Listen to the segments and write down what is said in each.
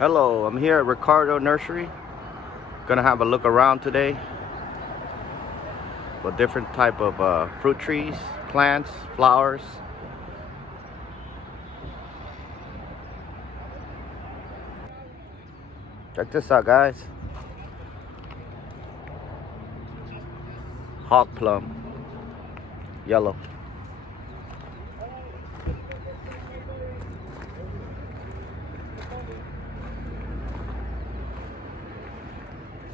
Hello, I'm here at Ricardo Nursery. Gonna have a look around today with different type of fruit trees, plants, flowers. Check this out, guys. Hawk plum, yellow.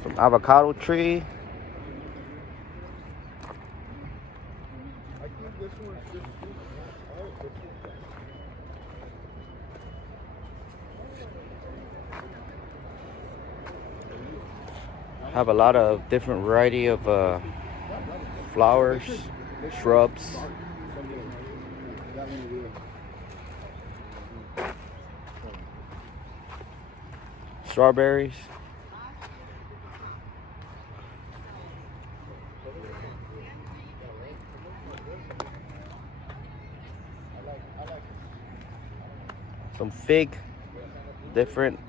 Some avocado tree. Have a lot of different variety of flowers, shrubs. Strawberries. Some fig, different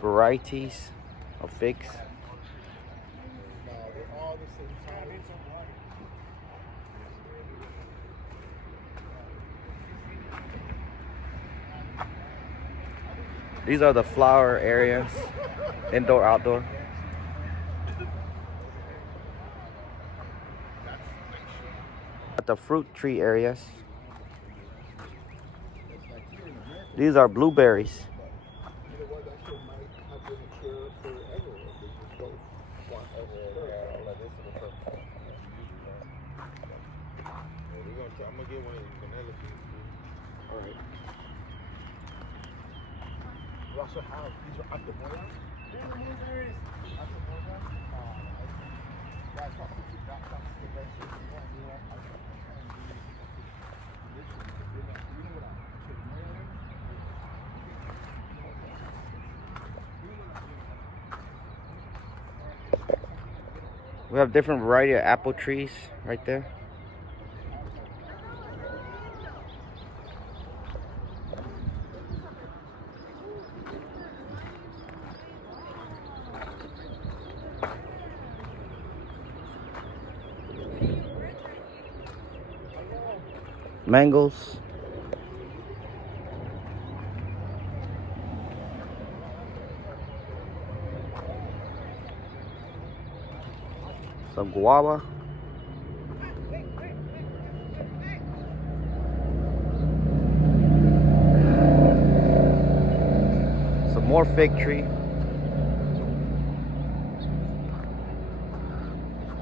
varieties of figs. These are the flower areas, indoor, outdoor. At the fruit tree areas. These are blueberries. I'm gonna get one of these vanilla beans. All right. We also have these are octobolas. Blueberries. Octobolas. That's what we should back up to the best. We have different variety of apple trees right there. Mangoes. Some guava. Some more fig tree.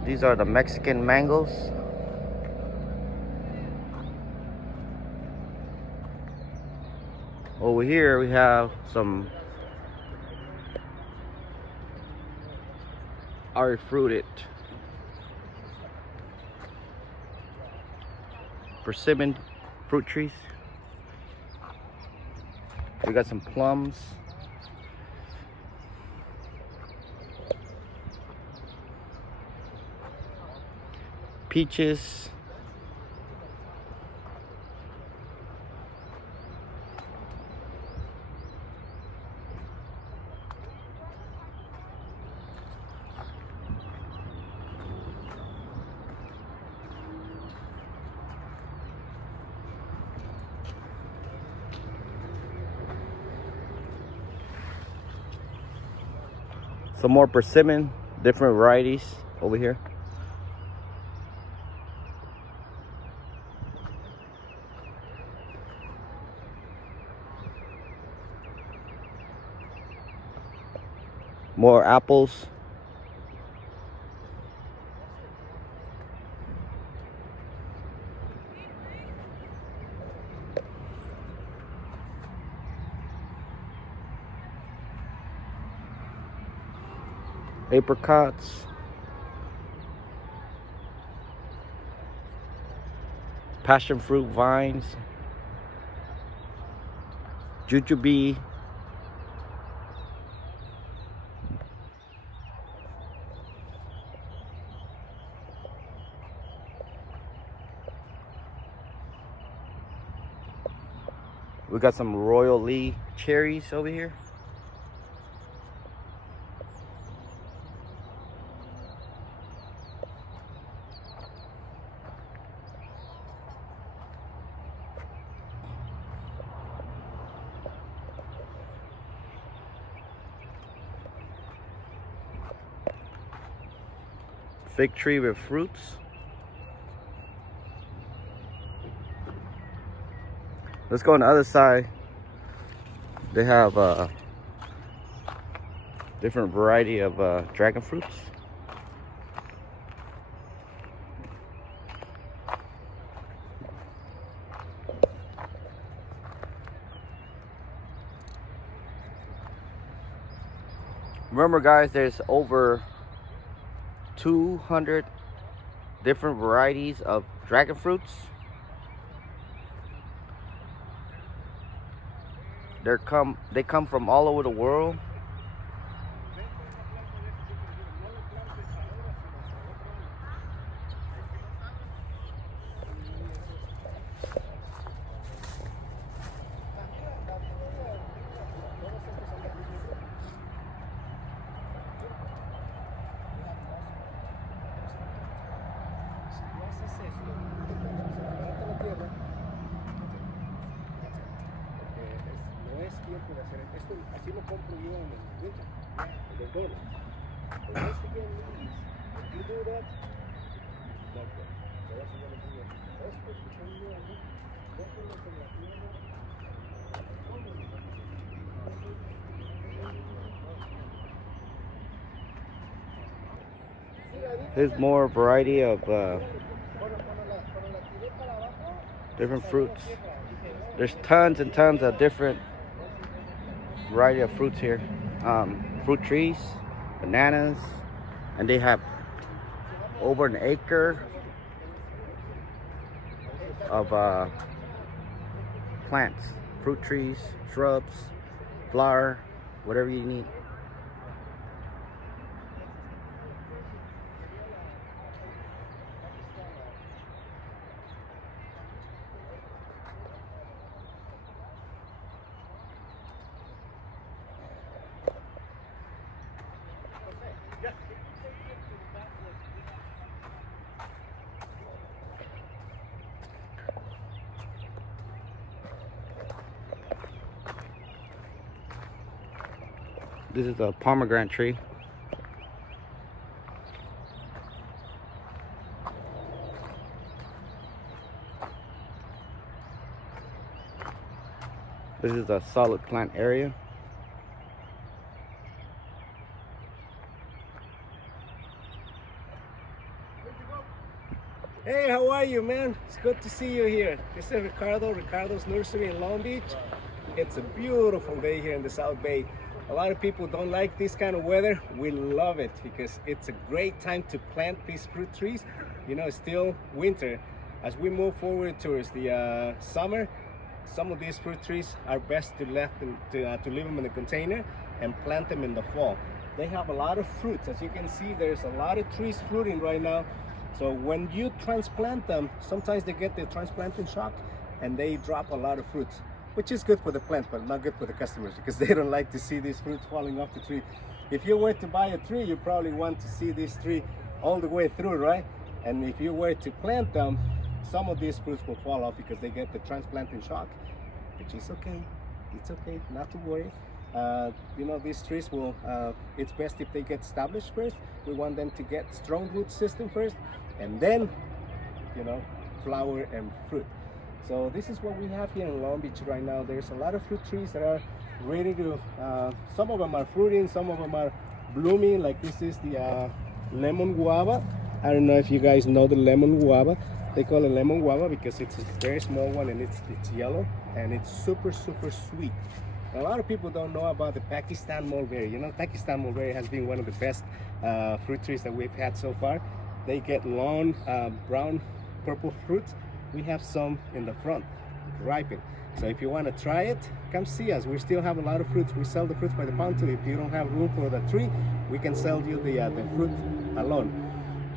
These are the Mexican mangoes. Over here we have some already fruited persimmon fruit trees. We got some plums. Peaches. Some more persimmon, different varieties over here. More apples. Apricots. Passion fruit vines. Jujube. We got some Royal Lee cherries over here. Fig tree with fruits. Let's go on the other side. They have different variety of dragon fruits. Remember guys, there's over 200 different varieties of dragon fruits. They come from all over the world. Esto así lo compro yo en el winter, en el dollar. But once you get leaves, if you do that, like that. So that's what I'm doing. Esto que son nuevos, déjenlos en la tierra. There's more variety of different fruits. There's tons and tons of different variety of fruits here. Fruit trees, bananas, and they have over an acre of plants, fruit trees, shrubs, flower, whatever you need. This is a pomegranate tree. This is a solid plant area. Hey, how are you, man? It's good to see you here. This is Ricardo, Ricardo's Nursery in Long Beach. It's a beautiful day here in the South Bay. A lot of people don't like this kind of weather. We love it because it's a great time to plant these fruit trees. You know, it's still winter. As we move forward towards the summer, some of these fruit trees are best to leave them in a container and plant them in the fall. They have a lot of fruits. As you can see, there's a lot of trees fruiting right now. So when you transplant them, sometimes they get the transplanting shock and they drop a lot of fruits, which is good for the plant, but not good for the customers because they don't like to see these fruits falling off the tree. If you were to buy a tree, you probably want to see this tree all the way through, right? And if you were to plant them, some of these fruits will fall off because they get the transplanting shock, which is okay. It's okay, not to worry. You know, these trees will, it's best if they get established first. We want them to get strong root system first, and then, you know, flower and fruit. So this is what we have here in Long Beach right now. There's a lot of fruit trees that are ready to, some of them are fruiting, some of them are blooming, like this is the lemon guava. I don't know if you guys know the lemon guava. They call it lemon guava because it's a very small one and it's yellow and it's super sweet. A lot of people don't know about the Pakistan mulberry. You know, Pakistan mulberry has been one of the best fruit trees that we've had so far. They get long brown purple fruits. We have some in the front ripened. So if you want to try it, come see us. We still have a lot of fruits. We sell the fruits by the pound too. If you don't have room for the tree, we can sell you the fruit alone.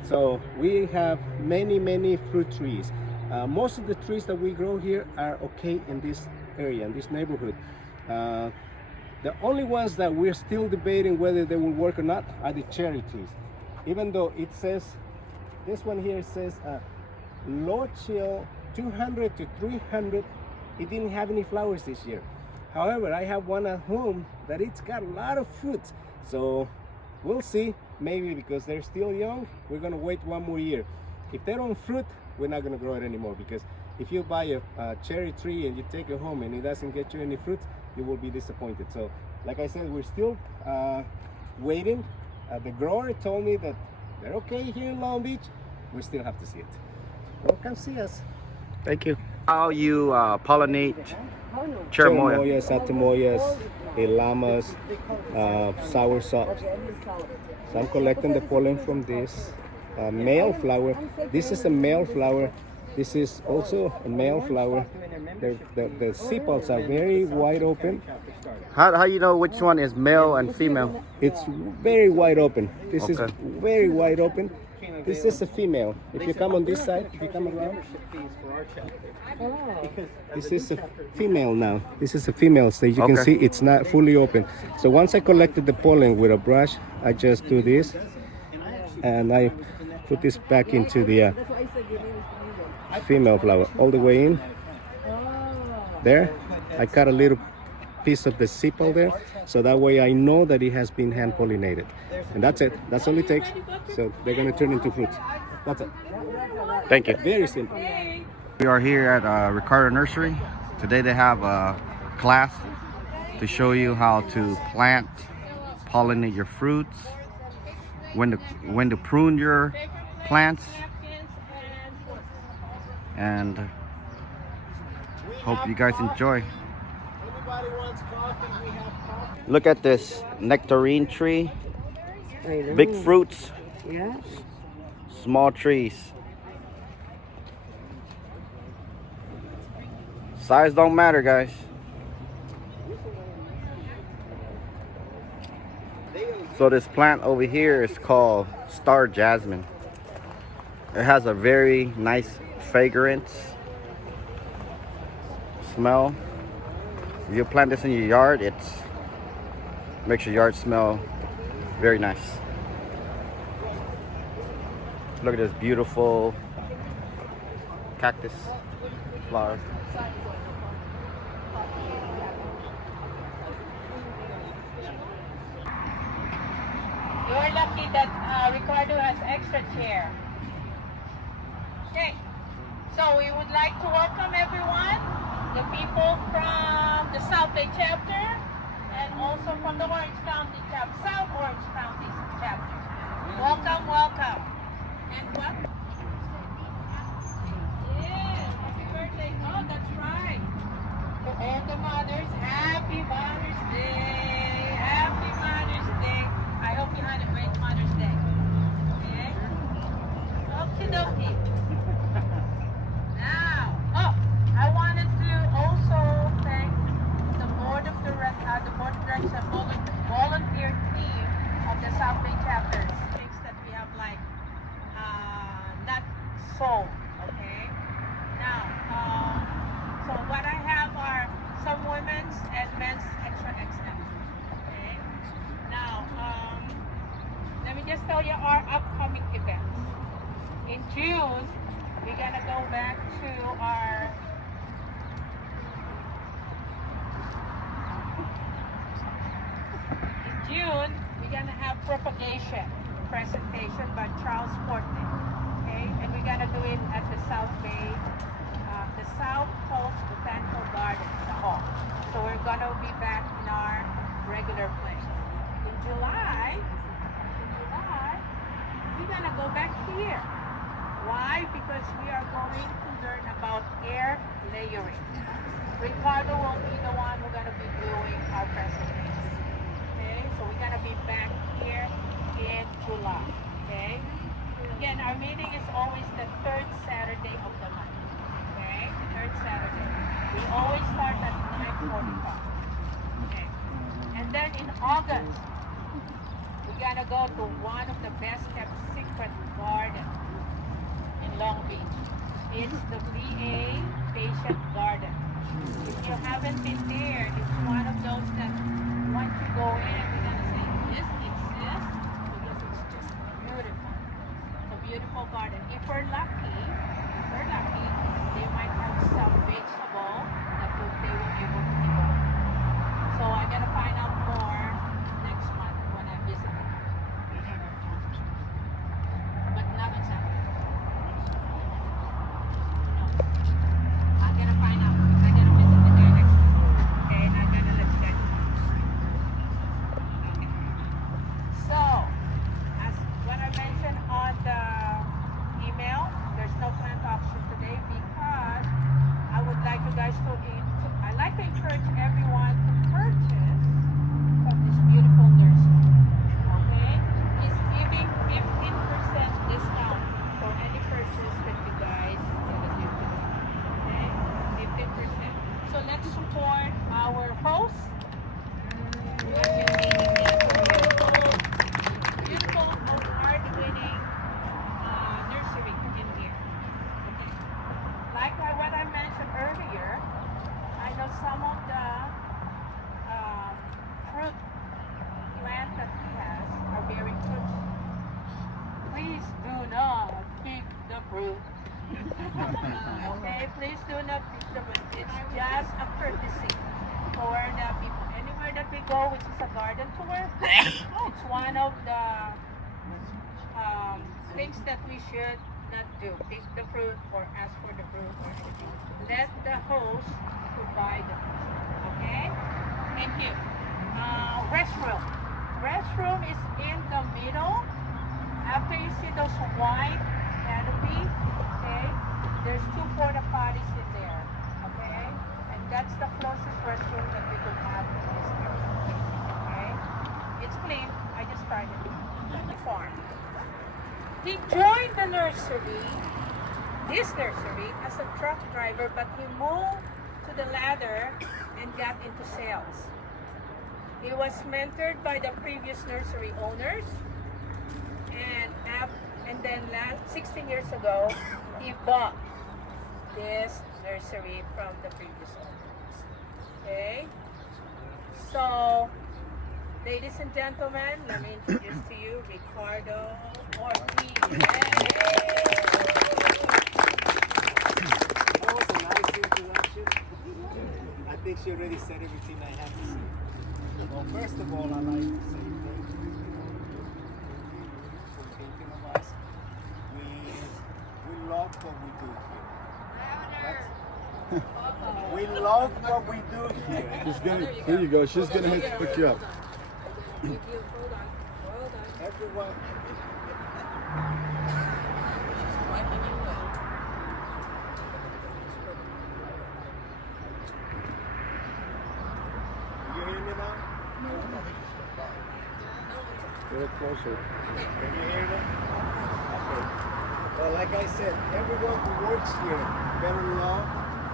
So we have many fruit trees. Most of the trees that we grow here are okay in this area, in this neighborhood. The only ones that we're still debating whether they will work or not are the cherry trees. Even though it says, this one here says low chill 200 to 300, it didn't have any flowers this year. However, I have one at home that it's got a lot of fruit. So we'll see, maybe because they're still young, we're gonna wait one more year. If they don't fruit, we're not gonna grow it anymore, because if you buy a cherry tree and you take it home and it doesn't get you any fruit, you will be disappointed. So like I said, we're still waiting. The grower told me that they're okay here in Long Beach. We still have to see it. Well, come see us. Thank you. How you pollinate cherimoya? Cherimoyas, atamoyas, elamas, soursop. So I'm collecting the pollen from this male flower. This is a male flower. This is also a male flower. The sepals are very wide open. How you know which one is male and female? It's very wide open. This is Okay. very wide open. This is a female. If you come on this side, if you come around, this is a female now. This is a female stage. You can Okay. see it's not fully open. So once I collected the pollen with a brush, I just do this, and I put this back into the female flower all the way in. There, I cut a little piece of the sepal there, so that way I know that it has been hand pollinated. And that's it. That's all it takes. So they're gonna turn into fruits. That's it. Thank you. Very simple. We are here at Ricardo Nursery. Today they have a class to show you how to plant, pollinate your fruits, when to prune your plants, and hope you guys enjoy. Look at this nectarine tree. Big fruits, Yeah. small trees. Size don't matter, guys. So this plant over here is called star jasmine. It has a very nice fragrance smell. If you plant this in your yard, it makes your yard smell very nice. Look at this beautiful cactus flower. You're lucky that Ricardo has extra chair. Okay, so we would like to welcome everyone, the people from the South Bay chapter and also from the Orange County chapter, South Orange County chapter. Welcome, welcome. And what? Yeah, happy birthday. Oh, that's right. To all the mothers, happy Mother's Day. Happy Mother's Day. I hope you had a great Mother's Day. Okay? Okie dokie. Now, I wanted to also thank the board of directors and volunteer team of the South Bay chapter. Things that we have like not sold. Okay. Now, so what I have are some women's and men's extra XL. Okay. Now, let me just tell you our upcoming events. In June, we're gonna go back to our June, we're gonna have propagation presentation by Charles Portman. Okay, and we're gonna do it at the South Bay, the South Coast Botanical Gardens, the hall. So we're gonna be back in our regular place. In July, we're gonna go back here. Why? Because we are going to learn about air layering. Ricardo will be the one who's gonna be doing our presentation. Okay, so we're gonna be back here in July. Okay. Again, our meeting is always the third Saturday of the month. Okay, third Saturday. We always start at 9:45. Okay. And then in August, we're gonna go to one of the best kept secret gardens in Long Beach. It's the VA Patient Garden. If you haven't been there, it's one of those that once you go in, we're gonna say this exists because it's just beautiful. It's a beautiful garden. If we're lucky, they might have some vegetable that they will be able to grow. So I'm gonna find out more next month when I visit. But not on Saturday. No. I'm gonna find out. I'm gonna visit the guy next month. Okay, and I'm gonna let you guys know. Okay. So, as what I mentioned on the email, there's no plant auction today because I would like you guys to I like to encourage everyone to purchase from this beautiful nursery. Okay? He's giving 15% discount for any purchase that you guys gonna do today. Okay? 15%. So let's support our host. Beautiful award-winning nursery in here. Okay. Like what I mentioned earlier, I know some of the fruit plants that he has are bearing fruits. Please do not pick the fruit. Okay, please do not pick the fruit. It's just a courtesy for the people. Anywhere that we go, which is a garden tour, it's one of the things that we should not do. Pick the fruit or ask for the fruit or anything. Let the host provide the fruit. Okay? Thank you. Restroom. Restroom is in the middle. After you see those white canopy, okay, there's 2 porta potties in there. Okay? And that's the closest restroom that we could have in this nursery. Okay? It's clean. I just tried it. Farm. He joined the nursery, this nursery, as a truck driver, but he moved to the ladder and got into sales. He was mentored by the previous nursery owners, and then 16 years ago, he bought this nursery from the previous owners. Okay? So, ladies and gentlemen, let me introduce to you Ricardo Ortiz. That was a nice introduction. I think she already said everything I have to say. Well, first of all, I'd like to say thank you for thinking of us. We love what we do here. We love what we do here. She's gonna. Here you go. She's gonna pick you up. Hold on. Everyone. Do you hear me now? A little closer. Can you hear me? Okay. Well, like I said, everyone who works here better love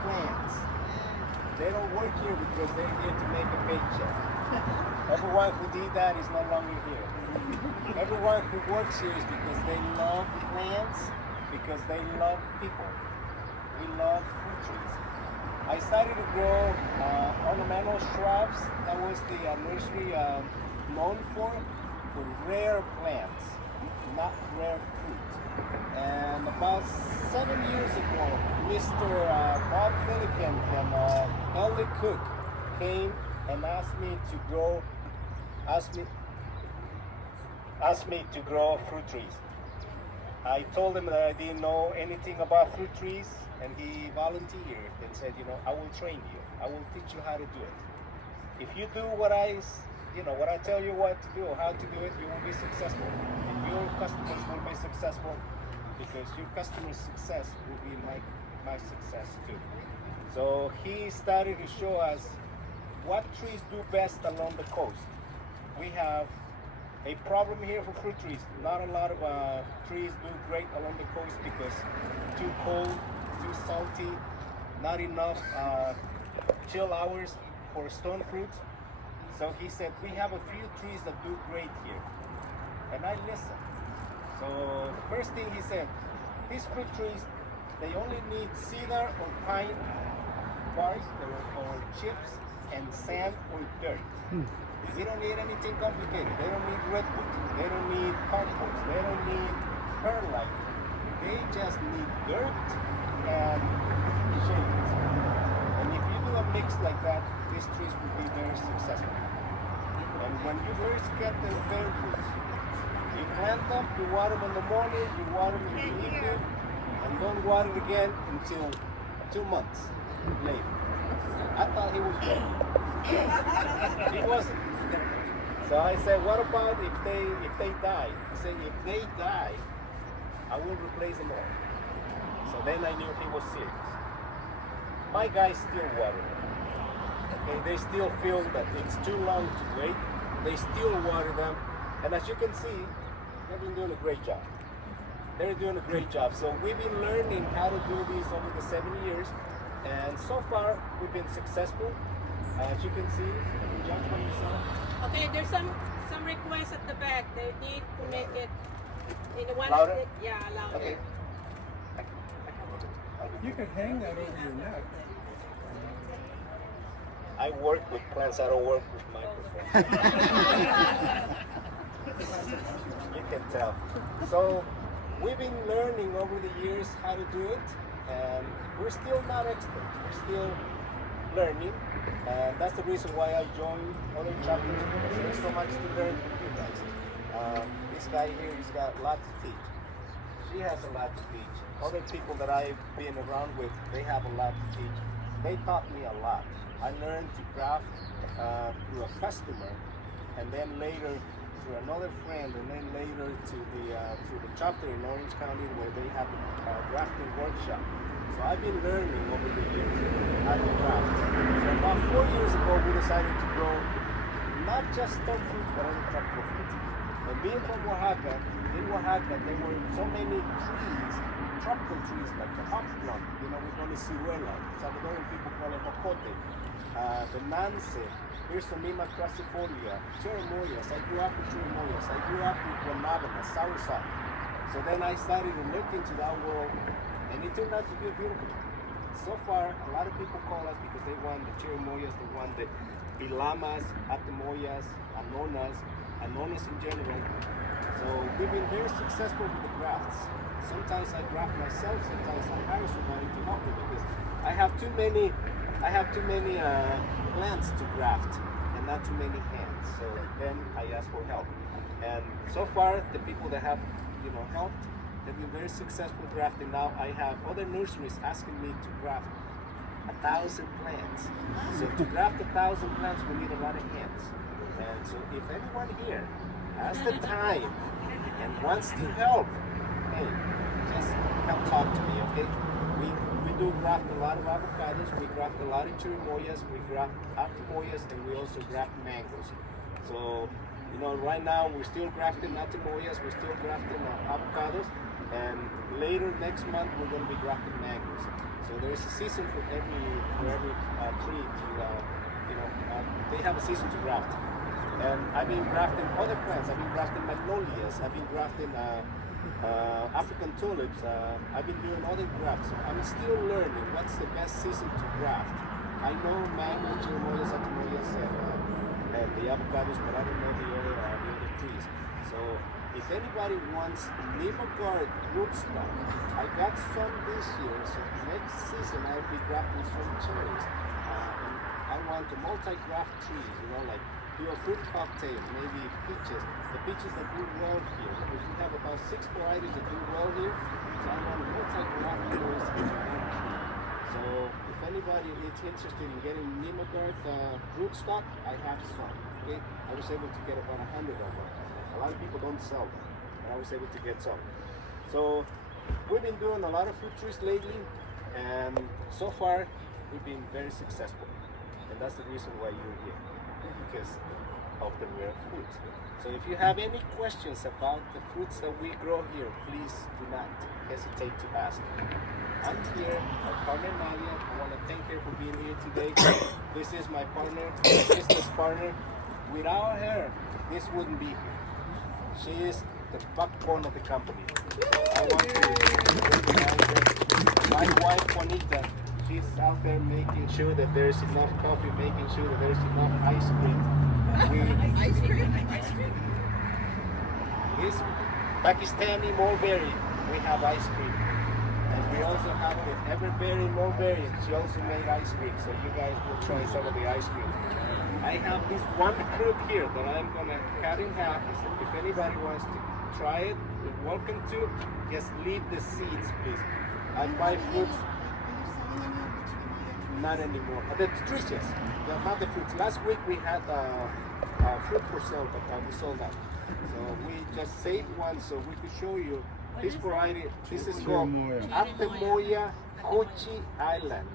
plants. They don't work here because they're here to make a paycheck. Everyone who did that is no longer here. Everyone who works here is because they love plants, because they love people. We love fruit trees. I started to grow ornamental shrubs. That was the nursery known for rare plants, not rare fruit. And about 7 years ago, Mr. Bob Milliken from Ellie Cook came and asked me to grow fruit trees. I told him that I didn't know anything about fruit trees, and he volunteered and said, I will train you. I will teach you how to do it. If you do what I tell you what to do or how to do it, you will be successful. And your customers will be successful because your customer's success will be my success too. So he started to show us what trees do best along the coast. We have a problem here for fruit trees. Not a lot of trees do great along the coast because too cold, too salty, not enough chill hours for stone fruit. So he said, we have a few trees that do great here. And I listened. So the first thing he said, these fruit trees, they only need cedar or pine bars or chips and sand or dirt. They don't need anything complicated. They don't need redwood. They don't need compost. They don't need perlite. They just need dirt and shade. And if you do a mix like that, these trees will be very successful. And when you first get the bare roots, you plant them, you water them in the morning, you water them in the evening, and don't water it again until 2 months later. I thought he was joking. He wasn't. So I said, what about if they die? He said, if they die, I will replace them all. So then I knew he was serious. My guys still water them. Okay, they still feel that it's too long to wait. They still water them. And as you can see, they've been doing a great job. They're doing a great job. So we've been learning how to do this over the 7 years. And so far, we've been successful. As you can see, you can judge for yourself. Okay, there's some requests at the back. They need to make it in one. Louder? Yeah, louder. Okay. You can hang that over your neck. I work with plants, I don't work with microphones. You can tell. So we've been learning over the years how to do it, and we're still not experts. We're still learning, and that's the reason why I joined other chapters, because there's so much to learn from you guys. This guy here, he's got a lot to teach. She has a lot to teach. Other people that I've been around with, they have a lot to teach. They taught me a lot. I learned to graft through a customer, and then later through another friend, and then later through the chapter in Orange County where they have a grafting workshop. So I've been learning over the years how to graft. So about 4 years ago, we decided to grow not just stone fruit, but other tropical fruits. And being from Oaxaca, in Oaxaca, there were so many trees, tropical trees like the hop plum, we call it ciruela, Salvadorian people call it jocote, the nance, Irsomima crassifolia, cherimoyas. I grew up with cherimoyas. I grew up with guanabana, soursop. So then I started to look into that world, and it turned out to be a beautiful one. So far, a lot of people call us because they want the cherimoyas, they want the ilamas, atemoyas, anonas in general. So we've been very successful with the grafts. Sometimes I graft myself, sometimes I hire somebody to help me because I have too many plants to graft and not too many hands. So then I ask for help. And so far, the people that have helped, they've been very successful grafting. Now I have other nurseries asking me to graft 1,000 plants. So to graft 1,000 plants, we need a lot of hands. And so if anyone here has the time and wants to help, hey, just come talk to me, okay? We do graft a lot of avocados, we graft a lot of cherimoyas, we graft atemoyas, and we also graft mangoes. So, right now we're still grafting atemoyas, we're still grafting avocados, and later next month we're going to be grafting mangoes. So there's a season for every tree to, they have a season to graft. And I've been grafting other plants. I've been grafting magnolias. I've been grafting African tulips. I've been doing other grafts. So I'm still learning what's the best season to graft. I know mango, cherimoyas, atemoyas, and the avocados, but I don't know the other trees. So if anybody wants Nimagard rootstock, I got some this year. So next season I'll be grafting some cherries. And I want to multi-graft trees, like do a fruit cocktail, maybe peaches. The peaches that do well here, because we have about 6 varieties that do well here. So I want to multi-graft those into one tree. So if anybody is interested in getting Nimagard rootstock, I have some. Okay, I was able to get about 100 of them. A lot of people don't sell them, and I was able to get some. So we've been doing a lot of fruit trees lately, and so far we've been very successful. And that's the reason why you're here, because of the rare fruits. So if you have any questions about the fruits that we grow here, please do not hesitate to ask. I'm here, my partner Nadia. I want to thank her for being here today. This is my partner, my business partner. Without her, this wouldn't be here. She is the backbone of the company. I want to recognize her. My wife Juanita, He's out there making sure that there's enough coffee, making sure that there's enough ice cream. Ice cream? This Pakistani mulberry, we have ice cream. And we also have the everberry mulberry. She also made ice cream, so you guys will try some of the ice cream. I have this one fruit here that I'm gonna cut in half. If anybody wants to try it, you're welcome to. Just leave the seeds, please. I buy fruits. Not anymore. The trees, yes. Not the fruits. Last week we had fruit for sale, but we sold out. So we just saved one so we could show you this variety. This is called Atemoya Kochi Island.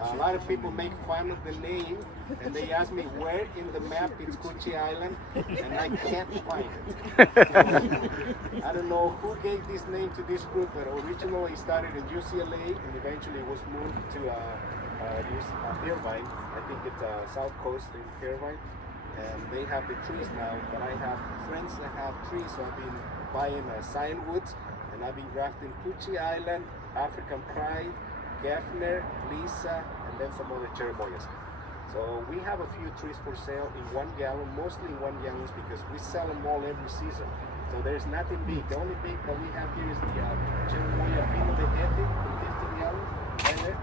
A lot of people make fun of the name and they ask me where in the map it's Kochi Island, and I can't find it. So, I don't know who gave this name to this fruit, but originally it started in UCLA and eventually was moved to Irvine. I think it's South Coast in Irvine. And they have the trees now, but I have friends that have trees, so I've been buying cyan woods, and I've been grafting Kochi Island, African Pride, Geffner, Lisa, and then some other cherimoyas. So we have a few trees for sale in 1 gallon, mostly in 1 gallons because we sell them all every season. So there's nothing big. The only big that we have here is the cherimoya Fino de Ete in 15 gallons right there,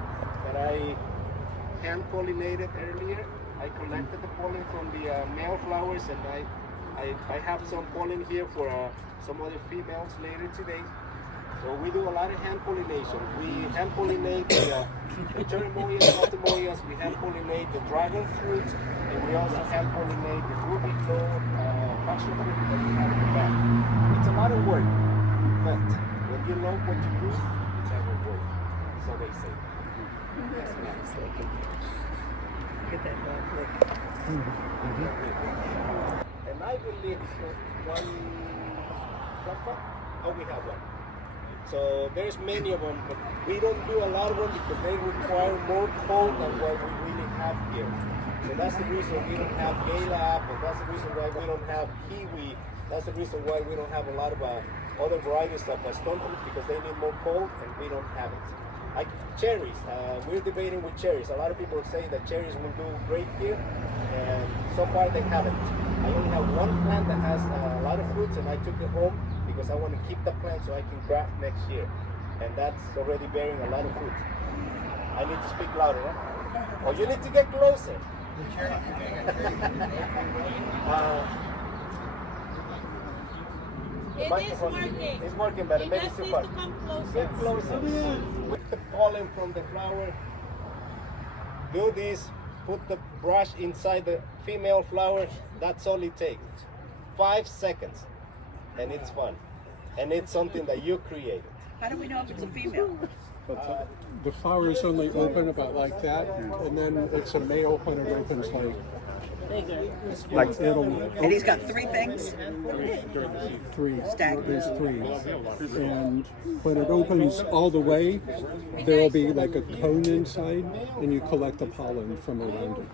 that I hand pollinated earlier. I collected the pollen from the male flowers, and I have some pollen here for some other females later today. So we do a lot of hand pollination. We hand pollinate the cherimoyas, atemoyas, we hand pollinate the dragon fruit, and we also hand pollinate the ruby glow passion fruit that we have in the back. It's a lot of work, but when you know what you do, it's never work. So they say. Get that dog look. And I believe one planta. Oh, we have one. So there's many of them, but we don't do a lot of them because they require more cold than what we really have here. So that's the reason we don't have gala apple. That's the reason why we don't have kiwi. That's the reason why we don't have a lot of other varieties of stone fruit, because they need more cold and we don't have it. Like cherries, we're debating with cherries. A lot of people say that cherries will do great here, and so far they haven't. I only have one plant that has a lot of fruits, and I took it home because I want to keep the plant so I can graft next year. And that's already bearing a lot of fruit. I need to speak louder, huh? Oh, you need to get closer. It is working. It's working better. It Maybe just too needs far. to come closer. Get closer. With the pollen from the flower, do this, put the brush inside the female flower. That's all it takes. 5 seconds. And it's fun. And it's something that you created. How do we know if it's a female? The flowers only open about like that, and then it's a male when it opens like it'll And he's got 3 things. three. Stacked. There's 3, and when it opens all the way, there'll be like a cone inside, and you collect the pollen from around it.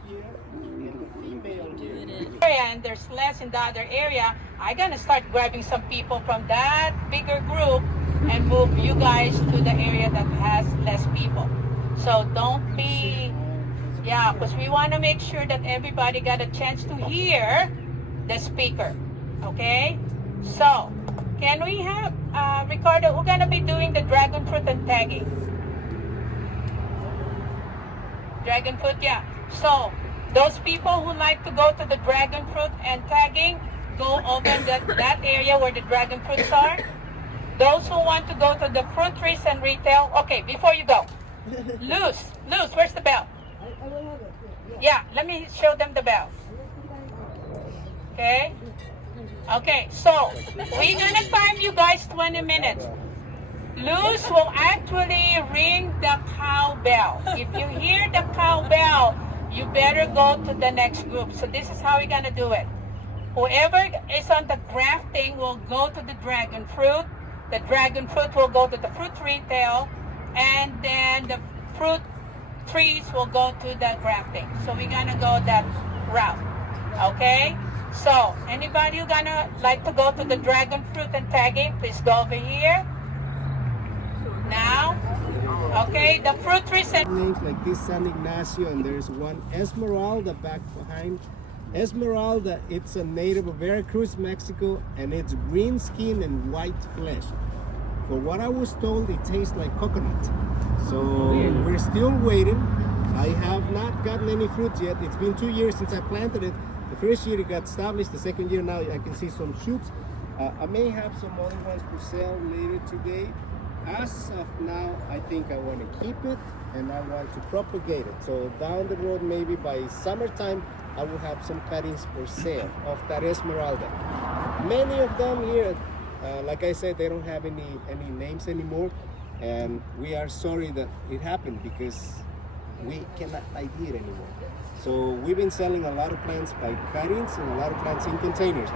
And there's less in the other area, I'm gonna start grabbing some people from that bigger group and move you guys to the area that has less people. So don't be, because we want to make sure that everybody got a chance to hear the speaker. Okay? So, can we have Ricardo, who's gonna be doing the dragon fruit and tagging? Dragon fruit, yeah. So, those people who like to go to the dragon fruit and tagging, go over that area where the dragon fruits are. Those who want to go to the fruit trees and retail, okay, before you go, Luz, where's the bell? Yeah, let me show them the bell. Okay? Okay, so we're gonna time you guys 20 minutes. Luz will actually ring the cowbell. If you hear the cowbell, you better go to the next group. So this is how we're gonna do it. Whoever is on the grafting will go to the dragon fruit. The dragon fruit will go to the fruit retail, and then the fruit trees will go to the grafting. So we're gonna go that route. Okay? So anybody who gonna like to go to the dragon fruit and tagging, please go over here. Now, Okay, the fruit trees and Names like this San Ignacio, and there's one Esmeralda back behind. Esmeralda, it's a native of Veracruz, Mexico, and it's green skin and white flesh. For what I was told, it tastes like coconut. So we're still waiting. I have not gotten any fruits yet. It's been 2 years since I planted it. The first year it got established. The second year now I can see some shoots. I may have some other ones for sale later today. As of now, I think I want to keep it and I want to propagate it. So down the road, maybe by summertime, I will have some cuttings for sale of that Esmeralda. Many of them here, like I said, they don't have any names anymore, and we are sorry that it happened because we cannot ID it anymore. So we've been selling a lot of plants by cuttings and a lot of plants in containers.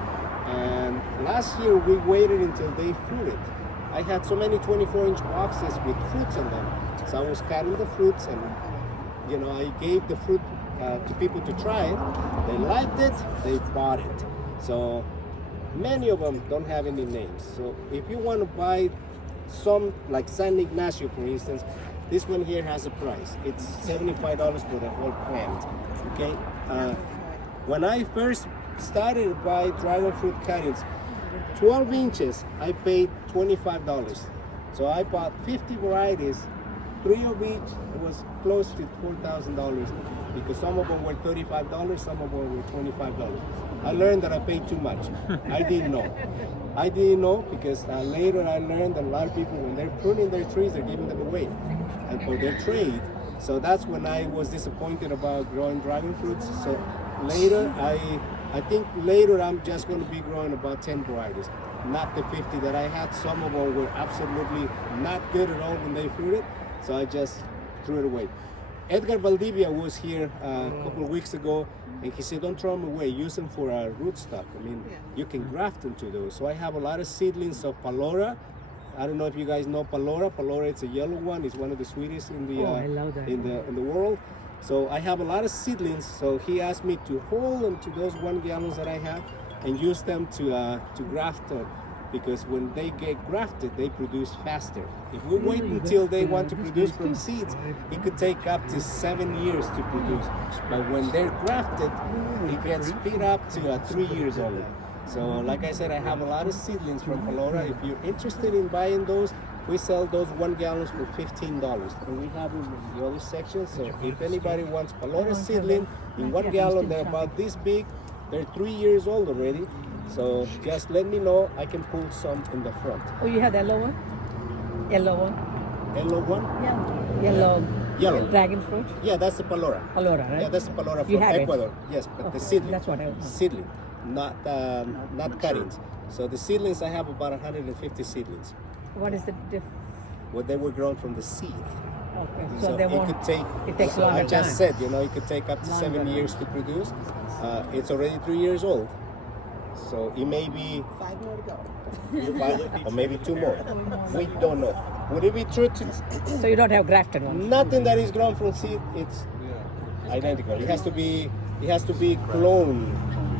And last year we waited until they fruited. I had so many 24-inch boxes with fruits in them. So I was cutting the fruits, and I gave the fruit to people to try it. They liked it, they bought it. So many of them don't have any names. So if you want to buy some, like San Ignacio for instance, this one here has a price. It's $75 for the whole plant. Okay. When I first started to buy dragon fruit cuttings, 12 inches, I paid $25. So I bought 50 varieties, 3 of each was close to $4,000 because some of them were $35, some of them were $25. I learned that I paid too much. I didn't know because later I learned that a lot of people, when they're pruning their trees, they're giving them away and for their trade. So that's when I was disappointed about growing dragon fruits. So later, I think later I'm just going to be growing about 10 varieties, not the 50 that I had. Some of them were absolutely not good at all when they fruited, so I just threw it away. Edgar Valdivia was here a couple of weeks ago, and he said, don't throw them away, use them for rootstock. I mean, you can graft into those. So I have a lot of seedlings of Palora. I don't know if you guys know Palora. Palora, it's a yellow one. It's one of the sweetest in the in the world. So I have a lot of seedlings. So he asked me to hold them to those 1 gallons that I have and use them to graft them, because when they get grafted, they produce faster. If we wait until they want to produce from seeds, it could take up to 7 years to produce. But when they're grafted, it gets speed up to 3 years only. So like I said, I have a lot of seedlings from Palora. If you're interested in buying those, we sell those 1 gallons for $15. And we have them in the other section. So if anybody wants Palora seedling in 1 gallon, they're about this big. They're 3 years old already. So just let me know. I can pull some in the front. Oh, you have the yellow one? Yellow one? Yellow one? Yeah. Yellow. Dragon fruit? Yeah, that's the Palora. Palora, right? Yeah, that's the Palora You from have it? Ecuador. Yes, but the Okay, seedling. that's what I want. Seedling, not cuttings. So the seedlings, I have about 150 seedlings. What is the difference? Well, they were grown from the seed. Okay, So so they it won't, could take, it takes so longer I just time. said, it could take up to 7 Longer. years to produce. It's already 3 years old. So it may be 5 more to go. 5 or maybe 2 more. We don't know. Would it be true to So you don't have grafted ones? nothing that is grown from seed? It's identical. It has to be cloned,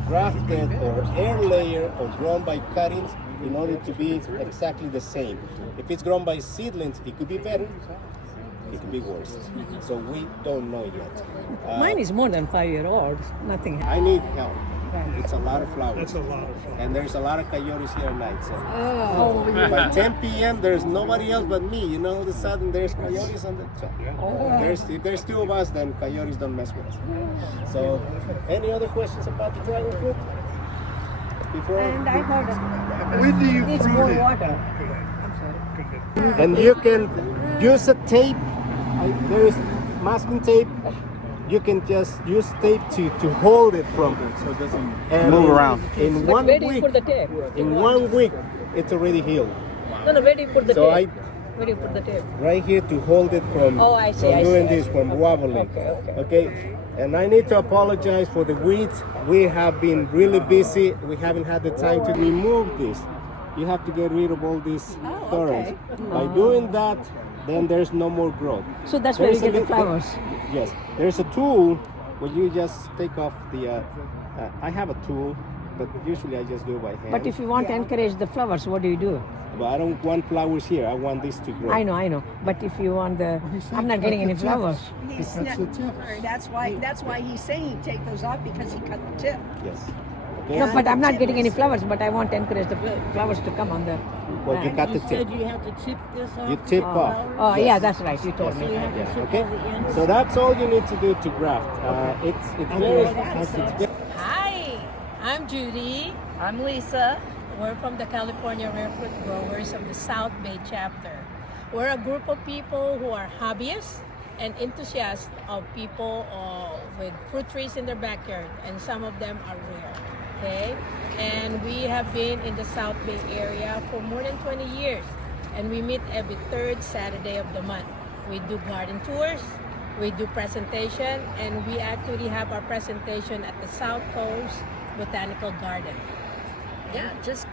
grafted, or air layer, or grown by cuttings in order to be exactly the same. If it's grown by seedlings, it could be better. It could be worse. So we don't know yet. Mine is more than 5-year-old. Nothing I need help. happened. It's a lot of flowers. That's a lot of fun. And there's a lot of coyotes here at night. So Oh, by 10 p.m. there's nobody else but me. All of a sudden there's coyotes on the top. If there's 2 of us, then coyotes don't mess with us. So any other questions about the dragon fruit? Before and I heard When do you it's fruit more it? water. and you can use a tape. There is masking tape. You can just use tape to hold it from So it doesn't and Move around. In But 1 where do you week, put the tape? in 1 week, it's already healed. No, where do you put the So tape? Where do you put the tape? right here to hold it from, Oh, I see, from I doing see. this, from wobbling. Okay. And I need to apologize for the weeds. We have been really busy. We haven't had the time to remove this. You have to get rid of all these thorns. okay. By doing that, then there's no more growth. So that's where you There's a get the little- flowers. Yes, there's a tool where you just take off the. I have a tool. but usually I just do it by hand. But if you want to encourage the flowers, what do you do? But I don't want flowers here. I want this to grow. I know. But if you want the, I'm not getting any flowers. He's That's the tips. That's why he's saying take those off because he cut the tip. Yes. Okay. No, but I'm not getting any flowers. But I want to encourage the flowers to come on the. Well, you got the tip. you have to tip this off. You tip off. Oh yeah, that's right. You told me. Yeah. Okay. So that's all you need to do to graft. It's very. Hi, I'm Judy. I'm Lisa. We're from the California Rare Fruit Growers of the South Bay chapter. We're a group of people who are hobbyists and enthusiasts of people with fruit trees in their backyard, and some of them are rare. Okay, and we have been in the South Bay area for more than 20 years, and we meet every third Saturday of the month. We do garden tours, we do presentation, and we actually have our presentation at the South Coast Botanical Garden. Yeah, just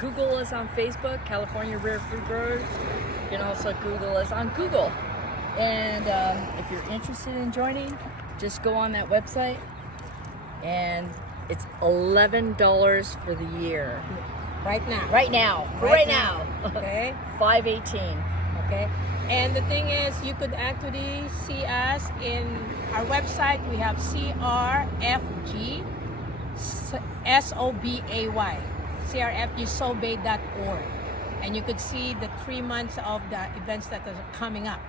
Google us on Facebook, California Rare Fruit Growers. You can also Google us on Google. And if you're interested in joining, just go on that website. And it's $11 for the year. Right now. Right now. Okay. $5.18. Okay. And the thing is, you could actually see us in our website. We have CRFG SOBAY, crfgsobay.org, and you could see the 3 months of the events that are coming up.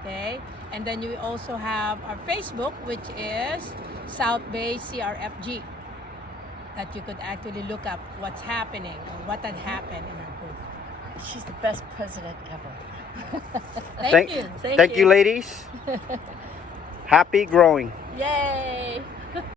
Okay, and then you also have our Facebook, which is South Bay CRFG, that you could actually look up what's happening or what had happened in our group. She's the best president ever. Thank you. Thank you, ladies. Happy growing. Yay!